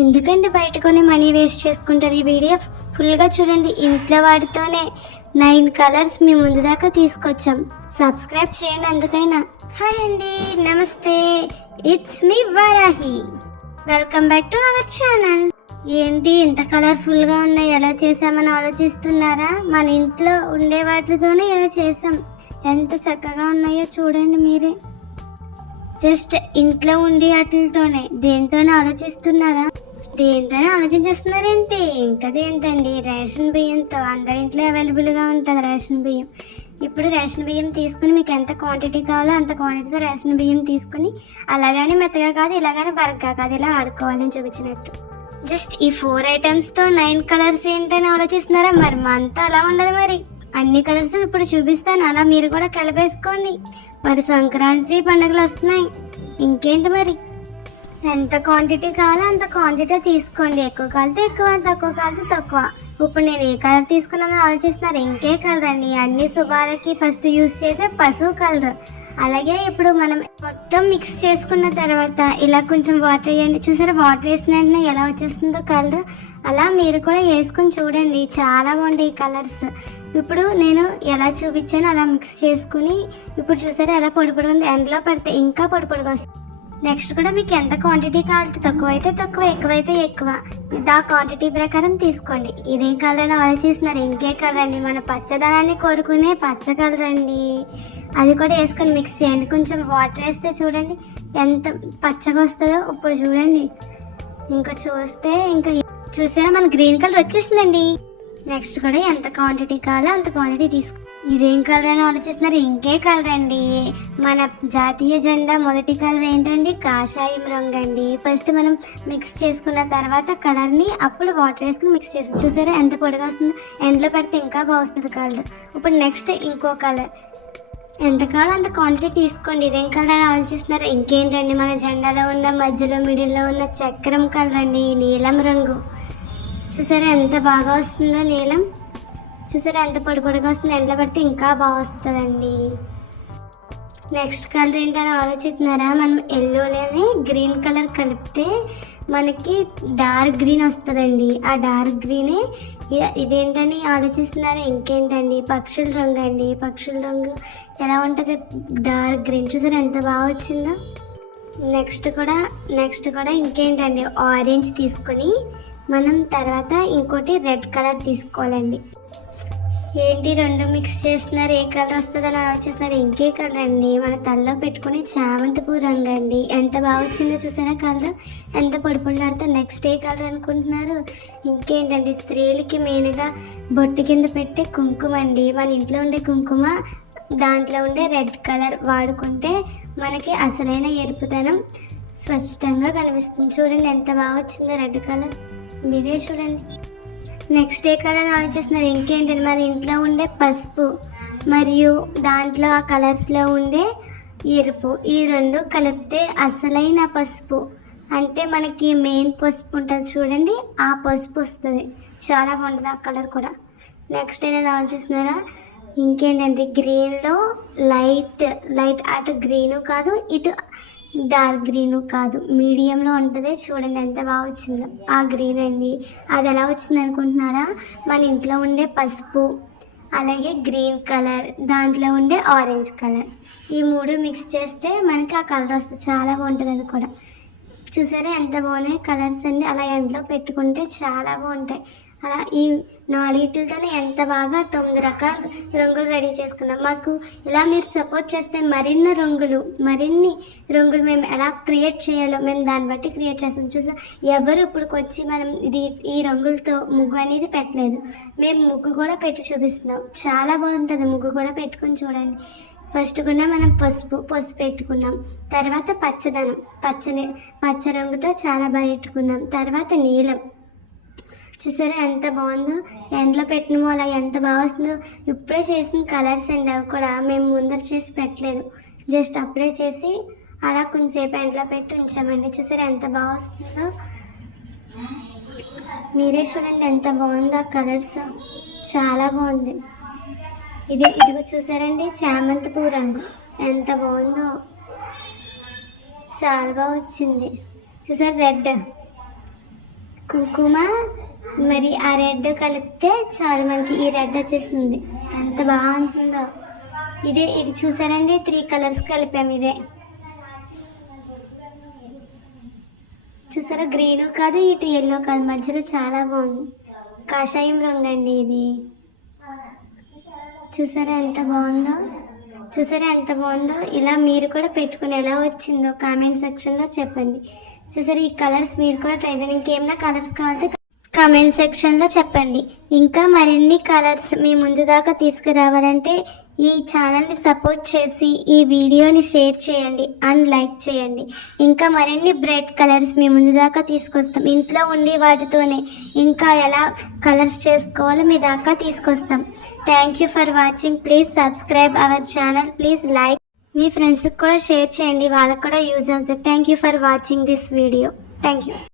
ఎందుకంటే బయట కొని మనీ వేస్ట్ చేసుకుంటారు. ఈ వీడియో ఫుల్గా చూడండి. ఇంట్లో వాటితోనే 9 కలర్స్ మీ ముందు దాకా తీసుకొచ్చాం. సబ్స్క్రైబ్ చేయండి అందుకైనా. హాయ్ అండి, నమస్తే, it's me Varahi. Welcome back to our channel. ఏంటి ఇంత కలర్ఫుల్గా ఉన్నాయి, ఎలా చేసామని ఆలోచిస్తున్నారా? మన ఇంట్లో ఉండే వాటితోనే ఇలా చేసాం. ఎంత చక్కగా ఉన్నాయో చూడండి మీరే. జస్ట్ ఇంట్లో ఉండి వాటితోనే, దేంతోనే ఆలోచిస్తున్నారా? దేంతోనే ఆలోచించేస్తున్నారేంటి? ఇంకా దేంతండి, రేషన్ బియ్యంతో. అందరింట్లో అవైలబుల్గా ఉంటుంది రేషన్ బియ్యం. ఇప్పుడు రేషన్ బియ్యం తీసుకుని మీకు ఎంత క్వాంటిటీ కావాలో అంత క్వాంటిటీతో రేషన్ బియ్యం తీసుకుని అలాగని మెత్తగా కాదు, ఇలాగని బరగ్గా కాదు, ఇలా ఆడుకోవాలని చూపించినట్టు. జస్ట్ ఈ 4 ఐటమ్స్తో 9 కలర్స్ ఏంటని ఆలోచిస్తున్నారా? మరి మనతో అలా ఉండదు. మరి అన్ని కలర్స్ ఇప్పుడు చూపిస్తాను, అలా మీరు కూడా కలిపేసుకోండి. మరి సంక్రాంతి పండుగలు వస్తున్నాయి, ఇంకేంటి మరి. ఎంత క్వాంటిటీ కావాలో అంత క్వాంటిటీ తీసుకోండి. ఎక్కువ కాలితే ఎక్కువ, తక్కువ కాలితే తక్కువ. ఇప్పుడు నేను ఏ కలర్ తీసుకున్నానో ఆలోచిస్తున్నారు. ఇంకే కలర్ అండి, అన్ని శుభాలకి ఫస్ట్ యూజ్ చేసే పసుపు కలర్. అలాగే ఇప్పుడు మనం మొత్తం మిక్స్ చేసుకున్న తర్వాత ఇలా కొంచెం వాటర్ వేయండి. చూసారా, వాటర్ వేసిన వెంటనే ఎలా వచ్చేస్తుందో కలర్. అలా మీరు కూడా వేసుకొని చూడండి, చాలా బాగుంటాయి ఈ కలర్స్. ఇప్పుడు నేను ఎలా చూపించానో అలా మిక్స్ చేసుకుని, ఇప్పుడు చూసారా ఎలా పొడి పొడిగా ఉంది. ఎండలో పెడితే ఇంకా పొడి పొడిగా వస్తుంది. నెక్స్ట్ కూడా మీకు ఎంత క్వాంటిటీ కావాలి, తక్కువ అయితే తక్కువ, ఎక్కువైతే ఎక్కువ, ఆ క్వాంటిటీ ప్రకారం తీసుకోండి. ఇదేం కలర్ అని ఆలోచిస్తున్నారు? ఇంకే కలర్ అండి, మన పచ్చదనాన్ని కోరుకునే పచ్చ కలర్ అండి. అది కూడా వేసుకొని మిక్స్ చేయండి. కొంచెం వాటర్ వేస్తే చూడండి ఎంత పచ్చగా వస్తుందో. ఇప్పుడు చూడండి, ఇంకా చూస్తే ఇంకా చూసారా మన గ్రీన్ కలర్ వచ్చేసిందండి. నెక్స్ట్ కూడా ఎంత క్వాంటిటీ కావాలో అంత క్వాంటిటీ తీసుకో. ఇదేం కలర్ అని ఆలోచిస్తున్నారు? ఇంకే కలర్ అండి, మన జాతీయ జెండా మొదటి కలర్ ఏంటండి? కాషాయం రంగు అండి. ఫస్ట్ మనం మిక్స్ చేసుకున్న తర్వాత కలర్ని అప్పుడు వాటర్ వేసుకుని మిక్స్ చేస్తాం. చూసారా ఎంత పొడిగా వస్తుందో. ఎండలో పెడితే ఇంకా బాగా వస్తుంది కలర్. ఇప్పుడు నెక్స్ట్ ఇంకో కలర్. ఎంత కావాలో అంత క్వాంటిటీ తీసుకోండి. ఇదేం కలర్ అని ఆలోచిస్తున్నారు? ఇంకేంటండి, మన జెండాలో ఉన్న మధ్యలో మిడిల్లో ఉన్న చక్రం కలర్ అండి, నీలం రంగు. చూసారా ఎంత బాగా వస్తుందో నీలం. చూసారా ఎంత పొడి పొడిగా వస్తుంది. ఎండలో పెడితే ఇంకా బాగా వస్తుందండి. నెక్స్ట్ కలర్ ఏంటని ఆలోచిస్తున్నారా? మనం ఎల్లోలోనే గ్రీన్ కలర్ కలిపితే మనకి డార్క్ గ్రీన్ వస్తుందండి. ఆ డార్క్ గ్రీనే ఇదేంటని ఆలోచిస్తున్నారా? ఇంకేంటండి, పక్షుల రంగు అండి. పక్షుల రంగు ఎలా ఉంటుంది? Dark green. చూసారా ఎంత బాగా వచ్చిందో. నెక్స్ట్ కూడా ఇంకేంటండి, ఆరెంజ్ తీసుకొని మనం తర్వాత ఇంకోటి రెడ్ కలర్ తీసుకోవాలండి. ఏంటి రెండు మిక్స్ చేస్తున్నారు, ఏ కలర్ వస్తుందని ఆలోచిస్తున్నారు? ఇంకే కలర్ అండి, మన తలలో పెట్టుకుని చామంతి పూ రంగు అండి. ఎంత బాగా వచ్చిందో చూసారా కలర్, ఎంత పొడి పొడిలాడితే. నెక్స్ట్ ఏ కలర్ అనుకుంటున్నారు? ఇంకేంటండి, స్త్రీలకి మెయిన్గా బొట్టు కింద పెట్టే కుంకుమ అండి. మన ఇంట్లో ఉండే కుంకుమ, దాంట్లో ఉండే రెడ్ కలర్ వాడుకుంటే మనకి అసలైన ఎరుపుదనం స్వచ్ఛంగా కనిపిస్తుంది. చూడండి ఎంత బాగా వచ్చిందో రెడ్ కలర్, మీరే చూడండి. నెక్స్ట్ ఏ కలర్ ఆలోచిస్తున్నారు? ఇంకేంటండి, మన ఇంట్లో ఉండే పసుపు మరియు దాంట్లో ఆ కలర్స్లో ఉండే ఎరుపు, ఈ రెండు కలిపితే అసలైన పసుపు, అంటే మనకి మెయిన్ పసుపు ఉంటుంది చూడండి, ఆ పసుపు వస్తుంది. చాలా బాగుంటుంది ఆ కలర్ కూడా. నెక్స్ట్ ఏదైనా ఆలోచిస్తున్నారా? ఇంకేంటంటే గ్రీన్లో లైట్ అటు గ్రీను కాదు, ఇటు డార్క్ గ్రీను కాదు, మీడియంలో ఉంటుంది. చూడండి ఎంత బాగా వచ్చిందో ఆ గ్రీన్ అండి. అది ఎలా వచ్చింది అనుకుంటున్నారా? మన ఇంట్లో ఉండే పసుపు, అలాగే గ్రీన్ కలర్, దాంట్లో ఉండే ఆరెంజ్ కలర్, ఈ మూడు మిక్స్ చేస్తే మనకి ఆ కలర్ వస్తుంది. చాలా బాగుంటుంది అది కూడా. చూసారా ఎంత బాగున్నాయి కలర్స్ అండి. అలా ఎండలో పెట్టుకుంటే చాలా బాగుంటాయి. అలా ఈ 4 ఎంత బాగా 9 రకాల రంగులు రెడీ చేసుకున్నాం. మాకు ఇలా మీరు సపోర్ట్ చేస్తే మరిన్ని రంగులు మేము ఎలా క్రియేట్ చేయాలో మేము దాన్ని బట్టి క్రియేట్ చేస్తాం. చూసా ఎవరు ఇప్పుడుకొచ్చి మనం ఈ రంగులతో ముగ్గు అనేది పెట్టలేదు. మేము ముగ్గు కూడా పెట్టి చూపిస్తున్నాం. చాలా బాగుంటుంది ముగ్గు కూడా పెట్టుకుని చూడండి. ఫస్ట్ కూడా మనం పసుపు పెట్టుకున్నాం, తర్వాత పచ్చ రంగుతో చాలా బాగా పెట్టుకున్నాం, తర్వాత నీలం. చూసారా ఎంత బాగుందో, ఎండలో పెట్టిన అలా ఎంత బాగా వస్తుందో. ఇప్పుడే చేసిన కలర్స్ అండి, అవి కూడా మేము ముందర చేసి పెట్టలేదు, జస్ట్ అప్పుడే చేసి అలా కొంచెంసేపు ఎండలో పెట్టి ఉంచామండి. చూసారా ఎంత బాగా వస్తుందో, మీరే చూడండి ఎంత బాగుందో ఆ కలర్స్, చాలా బాగుంది. ఇదిగో చూసారండి చామంతి పూ రంగు ఎంత బాగుందో, చాలా బాగా వచ్చింది. చూసారు రెడ్, కుంకుమ మరి ఆ రెడ్ కలిపితే చాలు, మనకి ఈ రెడ్ వచ్చేస్తుంది. ఎంత బాగుంటుందో. ఇది చూసారండి, 3 కలర్స్ కలిపాము. ఇదే చూసారా, గ్రీన్ కాదు ఇటు ఎల్లో కాదు, మధ్యలో చాలా బాగుంది. కాషాయం రంగు అండి ఇది. చూసారా ఎంత బాగుందో. ఇలా మీరు కూడా పెట్టుకుని ఎలా వచ్చిందో కామెంట్ సెక్షన్లో చెప్పండి. చూసారా, ఈ కలర్స్ మీరు కూడా ట్రై చేయండి. ఇంకేమైనా కలర్స్ కావాలంటే కామెంట్ సెక్షన్లో చెప్పండి. ఇంకా మరిన్ని కలర్స్ మీ ముందు దాకా తీసుకురావాలంటే ఈ ఛానల్ని సపోర్ట్ చేసి ఈ వీడియోని షేర్ చేయండి అండ్ లైక్ చేయండి. ఇంకా మరిన్ని బ్రైట్ కలర్స్ మీ ముందు దాకా తీసుకొస్తాం. ఇంట్లో ఉండి వాటితోనే ఇంకా ఎలా కలర్స్ చేసుకోవాలో మీ దాకా తీసుకొస్తాం. Thank you for watching. Please subscribe our channel. Please like. మీ ఫ్రెండ్స్కి కూడా షేర్ చేయండి, వాళ్ళకు కూడా యూజ్ అవుతుంది. Thank you for watching this video. Thank you.